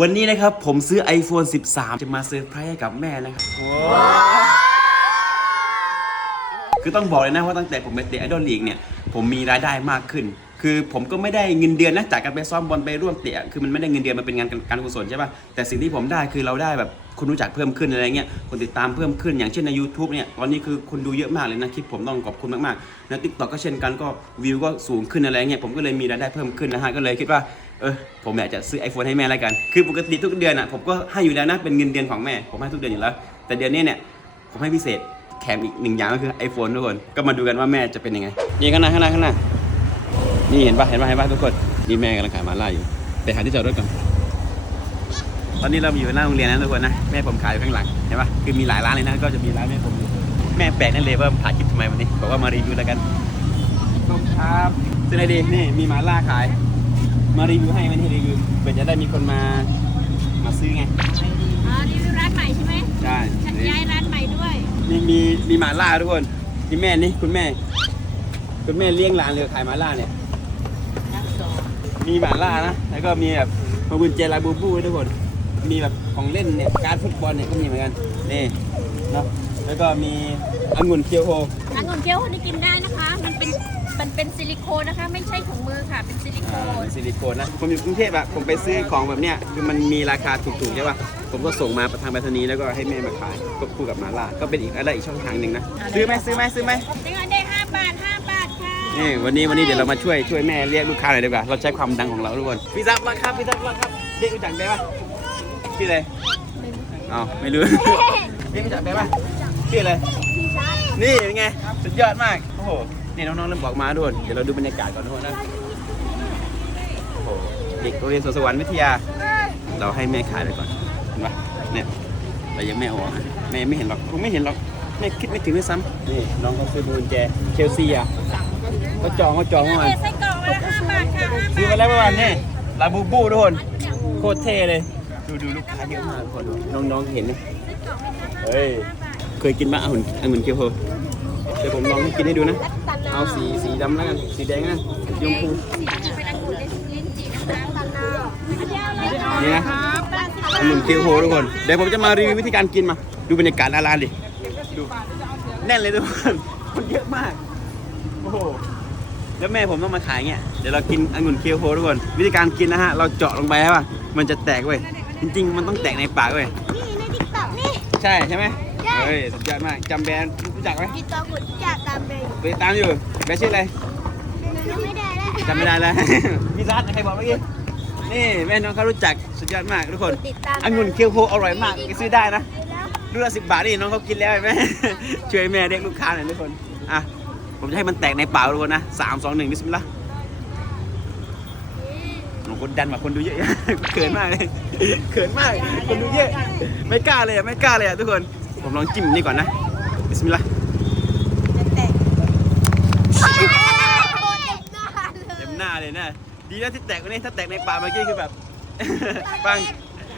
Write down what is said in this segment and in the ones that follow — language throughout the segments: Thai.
วันนี้นะครับผมซื้อ iPhone 13 จะมาเซอร์ไพรส์ให้กับแม่นะครับคือต้องบอกเลยนะว่าตั้งแต่ผมเป็นเตะไอดอลลีกเนี่ย ผมมีรายได้มากขึ้น คือผมก็ไม่ได้เงินเดือนนะจากการไปซ้อมบอลไปร่วมเตะคือมันไม่ได้เงินเดือนมันเป็นงานการกุศลใช่ป่ะแต่สิ่งที่ผมได้คือเราได้แบบคนรู้จักเพิ่มขึ้นอะไรเงี้ยคนติดตามเพิ่มขึ้นอย่างเช่นใน YouTube เนี่ยตอนนี้คือคนดูเยอะมากเลยนะคลิปผมต้องขอบคุณมากๆใน TikTok ก็เช่นกันก็วิวก็สูงขึ้นอะไรเงี้ยผมก็เลยมีรายได้เพิ่มขึ้นนะฮะก็เลยคิดว่าเออผมอยากจะซื้อ iPhone ให้แม่แล้วกัน คือปกติทุกเดือนอะผมก็ให้อยู่แล้วนะเป็นเงินเดือนของแม่ผมให้ทุกเดือนอยู่แล้ว แต่เดือนนี้เนี่ยผมให้พิเศษแถมอีกหนึ่งอย่างก็คือ iPhone ทุกคนก็มาดูกันว่าแม่จะเป็นยังไงนี่ข้างหน้าข้างหน้าข้างหน้า นี่เห็นปะเห็นปะเห็นปะทุกคนนี่แม่กำลังขายหมาล่าอยู่ไปหาที่จอดรถก่อนตอนนี้เราอยู่หน้าโรงเรียนนะทุกคนนะแม่ผมขายอยู่ข้างหลังเห็นปะคือมีหลายร้านเลยนะก็จะมีร้านแม่ผมอยู่แม่แปลกนั่นเลยว่าถ่ายคลิปทำไมวันนี้บอกว่ามารีวิวแล้วกันขอบคุณครับซื้ออะไรดีนี่มีหมาล่าขาย มารีวิวให้มันให้รีวิวเพื่อจะได้มีคนมามาซื้อไงอ๋อนี่ร้านใหม่ใช่ไหมใช่ฉันย้ายร้านใหม่ด้วยมีมีมีหมาล่าทุกคนนี่แม่นี่คุณแม่ คุณแม่เลี้ยงหลานเลยขายหมาล่าเนี่ย มีหมาล่านะ แล้วก็มีแบบพวงกุญแจลาบูบูด้วยทุกคน มีแบบของเล่นเนี่ย การ์ดฟุตบอลเนี่ยก็มีเหมือนกัน นี่เนาะ แล้วก็มีองุ่นเคียวโฮองุ่นเกี๊ยวคนนี้กินได้นะคะ มันเป็น มันเป็นซิลิโคนนะคะ ไม่ใช่ถุงมือค่ะ เป็นซิลิโคอ่านซิลิโคนนะ ผมอยู่กรุงเทพอะผมไปซื้อของแบบเนี้ย คือมันมีราคาถูกๆใช่ป่ะ ผมก็ส่งมาทางไปรษณีย์แล้วก็ให้แม่มาขายควบคู่กับหมาล่า ก็เป็นอีกอะไรอีกช่องทางหนึ่งนะ ซื้อไหมซื้อไหมซื้อไหมได้เงินได้ห้าบาทห้าบาทค่ะ นี่วันนี้วันนี้เดี๋ยวเรามาช่วยช่วยแม่เรียกลูกค้าหน่อยดีกว่าเราใช้ความดังของเราทุกคนพี่ซับมาครับพี่ซับมาครับเรียกรู้จักได้ปะชื่ออะไรอ๋อไม่รู้เรียกรู้จักได้ปะชื่ออะไรนี่เป็นไงสุดยอดมากโอ้โหนี่น้องๆเริ่มบอกมาทุกคนเดี๋ยวเราดูบรรยากาศก่อนทุกคนนะโอ้โหเด็กโรงเรียนสวนสวรรค์วิทยา เราให้แม่ขายไปก่อนเห็นปะเนี่ยเรายังไม่เอาออกนะแม่ไม่เห็นหรอกคงไม่เห็นหรอกแม่คิดไม่ถึงด้วยซ้ำนี่น้องเขาซื้อบุญแจเชลซีอะ เขาจองเขาจองเมื่อวานเอไส้กรอกละห้าบาทค่ะห้าซื้อบามาทแล้วเมื่อวานนี่ลาบูบูทุกคนโคตรเท่เลย ดูดูลูกค้าเยอะมากทุกคนน้องๆเห็นไหมเฮ้ยเคยกินบ้างองุ่นองุ่นเคียวโฮเดี๋ยวผมลองให้กินให้ดูนะ เอาสีสีดำแล้วกันสีแดงแล้วกันสีชมพูเป็นองุ่นลิ้นจี่นะคะนี่นะองุ่นเคียวโฮทุกคนเดี๋ยวผมจะมารีวิววิธีการกินมา ดูบรรยากาศหน้าร้านดิดูแน่นเลยทุกคนคนเยอะมากโอ้โห แล้วแม่ผมต้องมาขายเงี้ยเดี๋ยวเรากินองุ่นเคียวโฮทุกคนวิธีการกินนะฮะเราเจาะลงไปใช่ป่ะมันจะแตกเว้ยจริง ๆ มันต้องแตกในปากเว้ยนี่ในติ๊กต็อกนี่ ใช่ใช่ไหมใช่ เฮ้ยสุดยอดมากจำแบรนด์รู้จักไหมติ๊กต็อกกดจากตามไปไปตามอยู่แบรนด์ชื่ออะไรยังไม่ได้แล้วจำไม่ได้แล้ว พี่ซัดใครบอกเมื่อกี้นี่แม่น้องเขารู้จักสุดยอดมากทุกคนติดตามองุ่นเคียวโฮอร่อยมากไปซื้อได้นะดูละสิบบาทนี่น้องเขากินแล้วเห็นไหม ช่วยแม่เรียกลูกค้าหน่อยทุกคน อะ ผมจะให้มันแตกในปากทุกคนนะสามสองหนึ่งบิสมิลลาห์โอ้โหคนดันมาคนดูเยอะเขินมากเลยเขินมากคนดูเยอะ ไม่กล้าเลยอะไม่กล้าเลยอะทุกคน ผมลองจิ้มนี่ก่อนนะบิสมิลลาห์โดนเด็กหน้าเลยเต็มหน้าเลยนะดีนะที่แตกวันนี้ถ้าแตกในปากเมื่อกี้คือแบบฟัง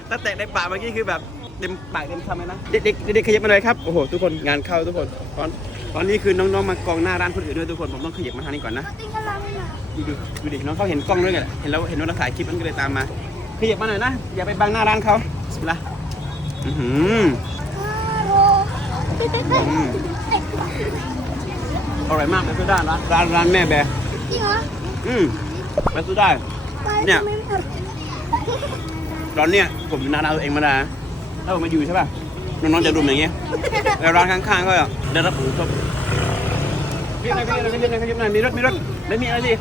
ถ้าแตกในปากเมื่อกี้คือแบบเต็มปากเต็มคำเลยนะเด็กๆเด็กๆขยับมาเลยครับโอ้โหทุกคนงานเข้าทุกคน ตอนตอนนี้คือน้องๆมากองหน้าร้านคนอื่นด้วยทุกคนผมต้องขยับมาทางนี้ก่อนนะติ๊กกำลังน่ะดูดูดูดิน้องเขาเห็นกล้องด้วยไงเห็นแล้วเห็นว่าเราถ่ายคลิปมันก็เลยตามมาขยับมาหน่อยนะอย่าไปบังหน้าร้านเขาสิละอือหือโอ้อืมอร่อยมากไปซื้อได้ร้านร้านร้านแม่แบร์จริงเหรออืมไปซื้อได้เนี่ยไม่หมดตอนเนี้ยผมอยู่หน้าร้านตัวเองมาได้นะถ้าผมมาอยู่ใช่ป่ะ น้องๆจะรุมอย่างเงี้ยแล้วร้านข้างๆก็ได้รับผลกระทบพี่อะไรพี่อะไรพี่อะไรพี่อะไรมีรถมีรถไม่มีอะไรดิ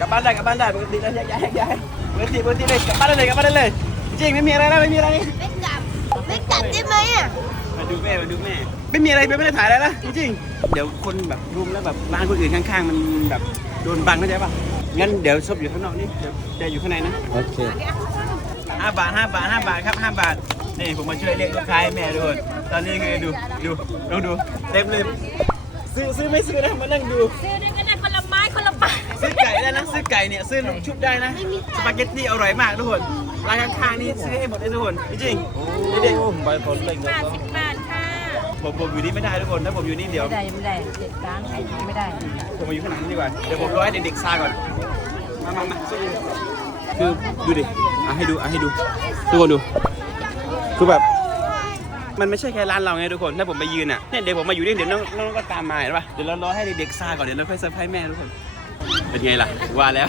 กลับบ้านได้กลับบ้านได้ปกติแล้วแยกย้ายย้ายปกติปกติเลยกลับบ้านได้เลยกลับบ้านได้เลยจริงไม่มีอะไรนะไม่มีอะไรนี่ไม่กลับไม่กลับได้ไหมอะมาดูแม่มาดูแม่ไม่มีอะไรไม่ได้ถ่ายอะไรนะจริงเดี๋ยวคนแบบรุมแล้วแบบร้านคนอื่นข้างๆ มันแบบโดนบังเข้าใจป่ะงั้นเดี๋ยวซบอยู่ข้างนอกนี่เดี๋ยวเดี๋ยวอยู่ข้างในนะโอเคห้าบาทห้าบาทห้าบาทครับห้าบาท นี่ผมมาช่วยเรียกลูกค้าให้แม่ทุกคนตอนนี้คือดูดูลองดูเต็มเลยซื้อซื้อไม่ซื้อนะมานั่งดู ซื้อได้ก็ได้คนละไม้คนละบาทซื้อไก่ได้นะซื้อไก่เนี่ยซื้อหนมชุบได้นะสปาเกตตี้อร่อยมากทุกคนร้านข้างๆนี่ซื้อให้หมดเลยทุกคนจริงๆเด็กๆใบผลเล็กบาทสิบบาทค่ะผมผมอยู่นี่ไม่ได้ทุกคนถ้าผมอยู่นี่เดี๋ยวไม่ได้ไม่ได้เจ็ดล้านไอ้ไม่ได้ ผมมาอยู่ข้างหลังนี่ดีกว่าเดี๋ยวผมรอให้เด็กๆซาก่อนมามามาสู้คือดูดิอะให้ดูอะให้ดูทุกคนดู คือแบบ มันไม่ใช่แค่ร้านเราไงทุกคน ถ้าผมไปยืนอะเนี่ยเดี๋ยวผมมาอยู่นี่เดี๋ยวน้องน้องก็ตามมาเห็นปะเดี๋ยวเรารอให้เด็กๆซาก่อนเดี๋ยวเราค่อยเซอร์ไพรส์แม่ทุกคน เป็นไงล่ะ ว่าแล้ว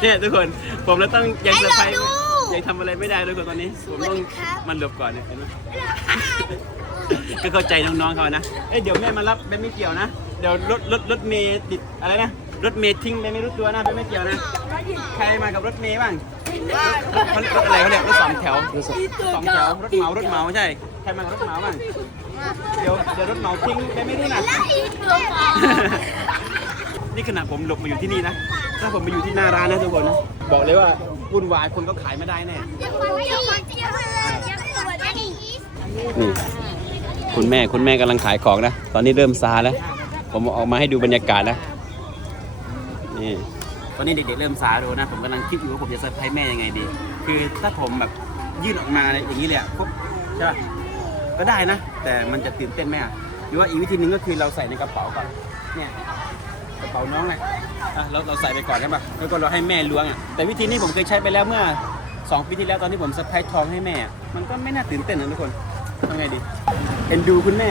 เนี่ยทุกคนผมแล้วต้องยังเซอร์ไพรส์ยังทำอะไรไม่ได้ทุกคนตอนนี้ ผมต้องมันหลบก่อนเนี่ยเห็นไหมก็เข้าใจน้องๆเขานะ เอ้ยเดี๋ยวแม่มารับแม่ไม่เกี่ยวนะ เดี๋ยวรถรถรถเมย์ติดอะไรนะ รถเมย์ทิ้งแม่ไม่รู้ตัวนะแม่ไม่เกี่ยวนะ ใครมากับรถเมย์บ้างรถรถ รถอะไรเขาเรียกรถสองแถวสองแถวรถเหมารถเหมาใช่ใครมารถเหมาบ้างเดี๋ยวเดี๋ยวรถเหมาทิ้งแม่ไม่รู้นะนี่ขนาดผมหลบมาอยู่ที่นี่นะถ้าผมมาอยู่ที่หน้าร้านนะทุกคนนะบอกเลยว่าวุ่นวายคนก็ขายไม่ได้แน่นี่คุณแม่คุณแม่กำลังขายของนะ ตอนนี้เริ่มซาแล้ว ผมออกมาให้ดูบรรยากาศนะนี่ อนนี้เด็กๆเริ่มซาดูนะ ผมกำลังคิดอยู่ว่าผมจะเซอร์ไพรส์แม่ยังไงดี คือถ้าผมแบบยื่นออกมาอย่างนี้เลยปุ๊บใช่ป่ะก็ได้นะ แต่มันจะตื่นเต้นไหมอะหรือว่าอีกวิธีหนึ่งก็คือเราใส่ในกระเป๋าก่อนเนี่ยกระเป๋าน้องไงอะเราเราใส่ไปก่อนใช่ป่ะแล้วก็เราให้แม่ล้วงอะแต่วิธีนี้ผมเคยใช้ไปแล้วเมื่อสองปีที่แล้วตอนที่ผมสะพายทองให้แม่ มันก็ไม่น่าตื่นเต้นนะทุกคนทำไงดีเอ็นดูคุณแม่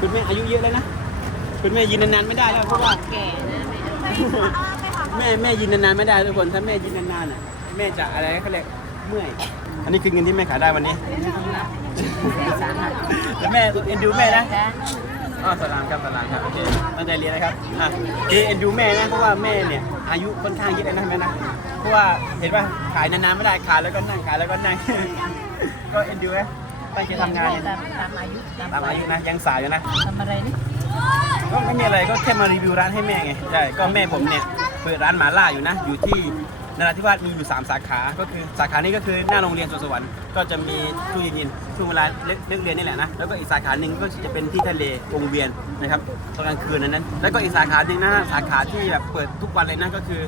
คุณแม่อายุเยอะแล้วนะคุณแม่ยืนนานๆไม่ได้แล้วเพราะว่าแก่นะแม่ แม่ยืนนานๆไม่ได้ทุกคนถ้าแม่ยืนนานๆอะแม่จะอะไรเขาเรียกเมื่อยอันนี้คือเงินที่แม่ขายได้วันนี้แล้วแม่เอ็นดูแม่นะอ๋อสลามครับสลามครับโอเคตั้งใจเรียนนะครับอะคือเอ็นดูแม่นะเพราะว่าแม่เนี่ยอายุค่อนข้างเยอะแล้วนะแม่นะเพราะว่าเห็นป่ะขายนานๆไม่ได้ขายแล้วก็นั่งขายแล้วก็นั่งก็เอ็นดูนะตั้งใจทำงานเนี่ยตามตามอายุตามตามอายุนะยังสาวอยู่นะทำอะไรนี่ก็ไม่มีอะไรก็แค่มารีวิวร้านให้แม่ไงใช่ก็แม่ผมเนี่ย เปิดร้านหมาล่าอยู่นะ อยู่ที่นราธิวาสมีอยู่ 3 สาขา ก็คือสาขานี้ก็คือหน้าโรงเรียนสวนสวรรค์ก็จะมีตู้เย็นช่วงเวลาเลิกเลิกเรียนนี่แหละนะ แล้วก็อีกสาขาหนึ่งก็จะเป็นที่ทะเลวงเวียนนะครับตอนกลางคืนนั้นนั้นแล้วก็อีกสาขาหนึ่งนะสาขาที่แบบเปิดทุกวันเลยนะก็คือ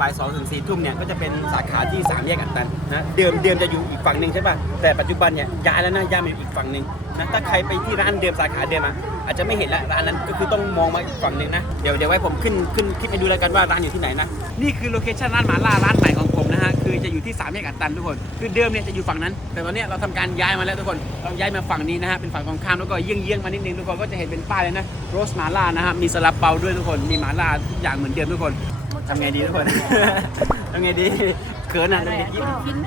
บ่ายสองถึงสี่ทุ่มเนี่ยก็จะเป็นสาขาที่สามแยกอัตตันนะเดิมเดิมจะอยู่อีกฝั่งหนึ่งใช่ป่ะแต่ปัจจุบันเนี่ยย้ายแล้วนะย้ายมาอยู่อีกฝั่งหนึ่งนะถ้าใครไปที่ร้านเดิมสาขาเดิมอะอาจจะไม่เห็นละร้านนั้นก็คือต้องมองมาอีกฝั่งหนึ่งนะเดี๋ยวเดี๋ยวไว้ผมขึ้นขึ้นคลิปให้ดูแล้วกันว่าร้านอยู่ที่ไหนนะนี่คือโลเคชั่นร้านหมาล่าร้านใหม่ของผมนะฮะคือจะอยู่ที่สามแยกอัตตันทุกคนคือเดิมเนี่ยจะอยู่ฝั่งนั้น แต่ตอนเนี้ยเราทำการย้ายมาแล้วทุกคนเราย้ายมาฝั่งนี้นะฮะเป็นฝั่งตรงข้ามแล้วก็เยี่ยงเยี่ยงมานิดนึงทุกคนก็จะเห็นเป็นป้ายเลยนะโรสหมาล่านะฮะมีสลับเปาด้วยทุกคนมีหมาล่าทุกอย่างเหมือนเดิมทุกคน ทำไงดีทุกคน ทำไงดีเขินอะเด็กๆยิ้มกินไหม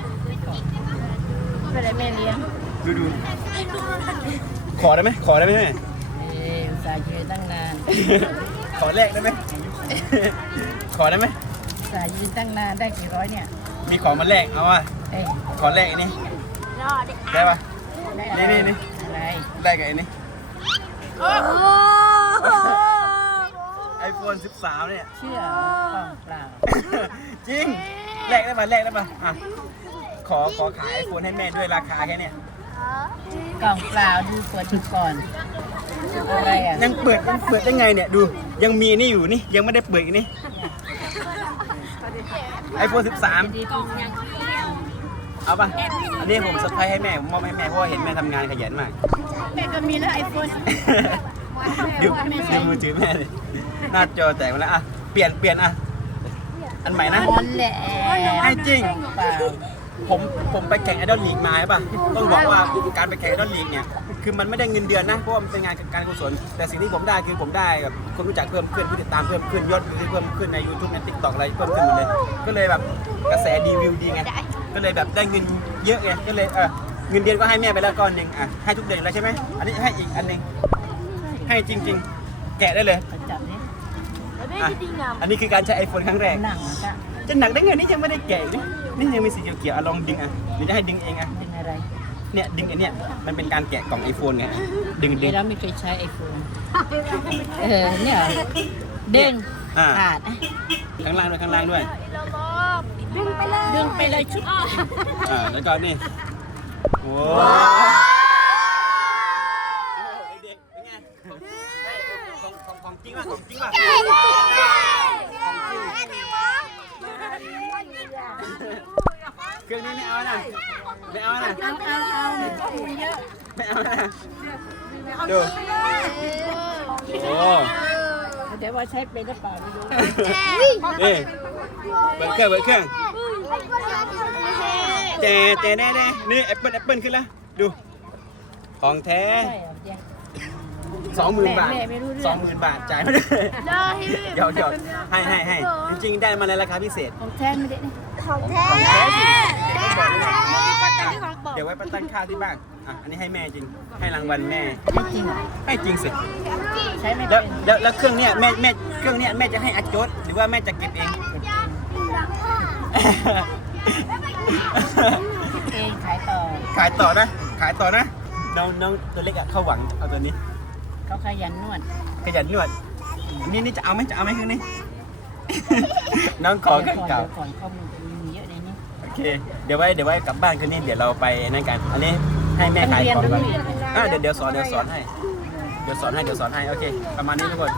ไม่ได้แม่เลี้ยงดูดูขอได้ไหมขอได้ไหมแม่เออสายยืนตั้งนาน ขอแลกได้ไหมขอได้ไหมสายยืนตั้งนานได้กี่ร้อยเนี่ย มีของมาแลกเอาว่ะเอ้ยขอแลกอันนี้ได้ปะนี่นี่นี่อะไรแลกกับอันนี้ โอ้โหไอโฟน13เนี่ย เชื่อเปล่าเปล่าจริงแลกได้ปะแลกได้ปะอะขอขอขายไอโฟนให้แม่ด้วยราคาแค่เนี้ยกล่องเปล่าดูเปิดดูก่อนอะไรอะยังเปิดยังเปิดได้ไงเนี่ยดูยังมีนี่อยู่นี่ยังไม่ได้เปิดอีกนี่ไอโฟน13ดีกล่องยังเอาปะอันนี้ผมเซอร์ไพรส์ให้แม่ผมมอบให้แม่เพราะว่าเห็นแม่ทำงานขยันมากแม่ก็มีแล้วไอโฟนดูดูมือถือแม่เลย หน้าจอแตกหมดแล้วอะเปลี่ยนเปลี่ยนอะอันใหม่นะนั่นแหละให้จริงเปล่าผมผมไปแข่งไอดอลลีกมาใช่ป่ะต้องบอกว่าการไปแข่งไอดอลลีกเนี่ยคือมันไม่ได้เงินเดือนนะเพราะว่ามันเป็นงานการกุศลแต่สิ่งที่ผมได้คือผมได้แบบคนรู้จักเพิ่มขึ้นผู้ติดตามเพิ่มขึ้นยอดวิวเพิ่มขึ้นใน YouTube ใน TikTok อะไรเพิ่มขึ้นหมดเลย ก็เลยแบบกระแสดีวิวดีไงก็เลยแบบได้เงินเยอะไงก็เลยเออเงินเดือนก็ให้แม่ไปแล้วก้อนหนึ่งอะให้ทุกเดือนแล้วใช่ไหมอันนี้ให้อีกอันหนึ่งให้จริง ๆ แกะได้เลย เอาจับนี่อะอันนี้คือการใช้ iPhone ครั้งแรก หนังอะจ้ะจะหนักได้ไงนี่ยังไม่ได้แกะอีกนี่นี่ยังมีสีเขียวๆอะลองดึงอะหรือจะให้ดึงเองอะ เป็นอะไรเนี่ยดึงไอเนี่ยมันเป็นการแกะกล่องไอโฟนไง ดึงดึเดี๋งยวเราไม่เคยใช้ไอโฟนเออเนี่ยเด้งอ่า ขาดข้างล่างด้วยข้างล่างด้วย ดึงไปเลยดึงไปเลยชุดอ่าแล้วก็นี่โอ้เด็กๆเป็นไงของของของจริงป่ะของจริงป่ะเครื่องนี้ไม่เอานะไม่ เอาเอาเอาเอามันเยอะไม่เอานะดูโอ้เดี๋ยวว่าใช้เป็นหรือเปล่าไม่รู้นี่เปิดเครื่องเปิดเครื่องแต่แต่แน่แน่นี่แอปเปิลแอปเปิลขึ้นแล้วดู ของแท้ สองหมื่นบาทสองหมื่นบาทจ่ายไม่ได้เดี๋ยวเดี๋ยวให้ให้ให้จริงๆได้มาในราคาพิเศษ ของแท้ไม่ได้นี่ของแท้ของแท้สิของปลอมเดี๋ยวไว้ไปตั้งค่าที่บ้านอะอันนี้ให้แม่จริง ให้รางวัลแม่ ไม่จริงเหรอให้จริงสิ ใช้ไม่แล้เป็วนแล้วแล้วเครื่องเนี้ยแม่แม่เครื่องเนี้ยแม่จะให้อาโจดหรือว่าแม่จะเก็บเอง เองขายต่อขายต่อนะ ขายต่อนะ น้องน้องตัวเล็กอะเข้าหวังเอาตัวนี้ เขาขยันนวดขยันนวดอันนี่นี่จะเอาไหมจะเอาไหมเครื่องนี้ น้องขอเครื่องเก่าดี๋ยวก่อนข้อมูลมีเยอะในนี้โอเค เดี๋ยวไว้เดี๋ยวไว้กลับบ้านคืนนี้เดี๋ยวเราไปนั่นกัน อันนี้ให้แม่ขายของก่อนเรียนอะเดี๋ยวเดี๋ยวสอนเดี๋ยวสอนให้ เดี๋ยวสอนให้เดี๋ยวสอนให้โอเค ประมาณนี้ทุกคน